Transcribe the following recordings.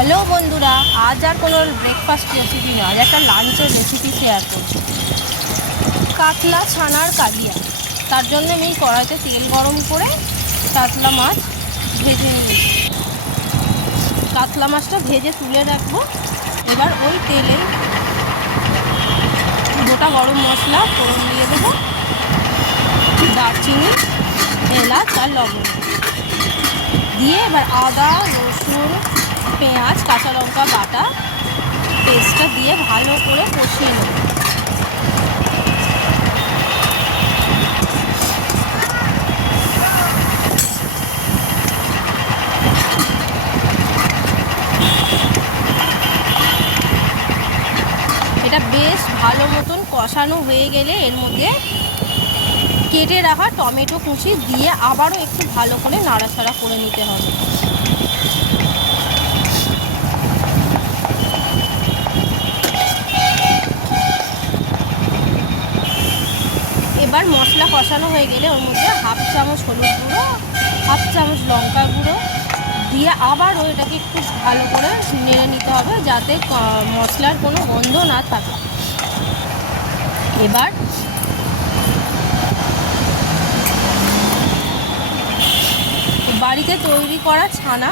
Hello বন্ধুরা, আজ আর কোনো ব্রেকফাস্ট রেসিপি নয়, আজ একটা লাঞ্চের রেসিপি শেয়ার করছি। কাতলা ছানার কালিয়া। তার জন্য আমি কড়াইতে তেল গরম করে কাতলা মাছ ভেজে নিয়েছি। কাতলা মাছটা ভেজে তুলে রাখবো। এবার ওই তেলে গোটা গরম মশলা ফোড়ন দিয়ে দেবো, দারচিনি, এলাচ আর লবঙ্গ দিয়ে এবার আদা, রসুন, পেঁয়াজ, কাঁচা লঙ্কা বাটা পেস্টটা দিয়ে ভালো করে কষিয়ে নেব। এটা বেশ ভালো মতন কষানো হয়ে গেলে এর মধ্যে কেটে রাখা টমেটো কুচি দিয়ে আবারও একটু ভালো করে নাড়াচাড়া করে নিতে হবে। এবার মশলা কষানো হয়ে গেলে ওর মধ্যে হাফ চামচ হলুদ গুঁড়ো, হাফ চামচ লঙ্কা গুঁড়ো দিয়ে আবারও এটাকে একটু ভালো করে নেড়ে নিতে হবে যাতে মশলার কোনো গন্ধ না থাকে। এবার বাড়িতে তৈরি করা ছানা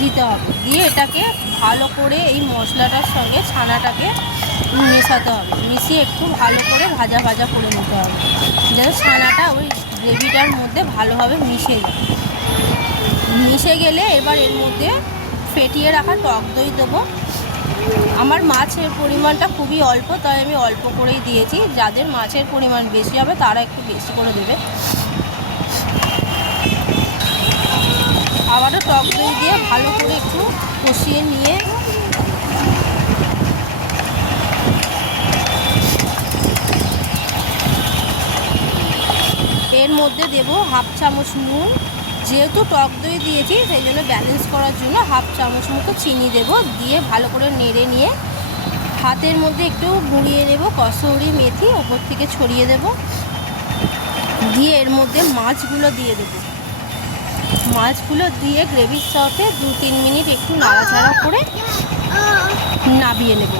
দিতে হবে, দিয়ে এটাকে ভালো করে এই মশলাটার সঙ্গে ছানাটাকে মেশাতে হবে, মিশিয়ে একটু ভালো করে ভাজা ভাজা করে নিতে হবে যাতে ছানাটা ওই গ্রেভিটার মধ্যে ভালোভাবে মিশে যায়। মিশে গেলে এবার এর মধ্যে ফেটিয়ে রাখা টক দই দেবো। আমার মাছের পরিমাণটা খুবই অল্প, তাই আমি অল্প করেই দিয়েছি। যাদের মাছের পরিমাণ বেশি হবে তারা একটু বেশি করে দেবে। আবারও টক দই দিয়ে ভালো করে একটু কষিয়ে নিয়ে এর মধ্যে দেব হাফ চামচ নুন। যেহেতু টক দই দিয়েছি সেই জন্য ব্যালেন্স করার জন্য হাফ চামচ মতো চিনি দেব, দিয়ে ভালো করে নেড়ে নিয়ে হাতের মধ্যে একটু গুঁড়িয়ে নেব, কসুরি মেথি ওপর থেকে ছড়িয়ে দেব, দিয়ে এর মধ্যে মাছগুলো দিয়ে দেব। মাছগুলো দিয়ে গ্রেভির সাথে 2-3 মিনিট একটু নাড়াচাড়া করে নামিয়ে নেব।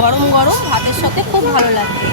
গরম গরম ভাতের সাথে খুব ভালো লাগবে।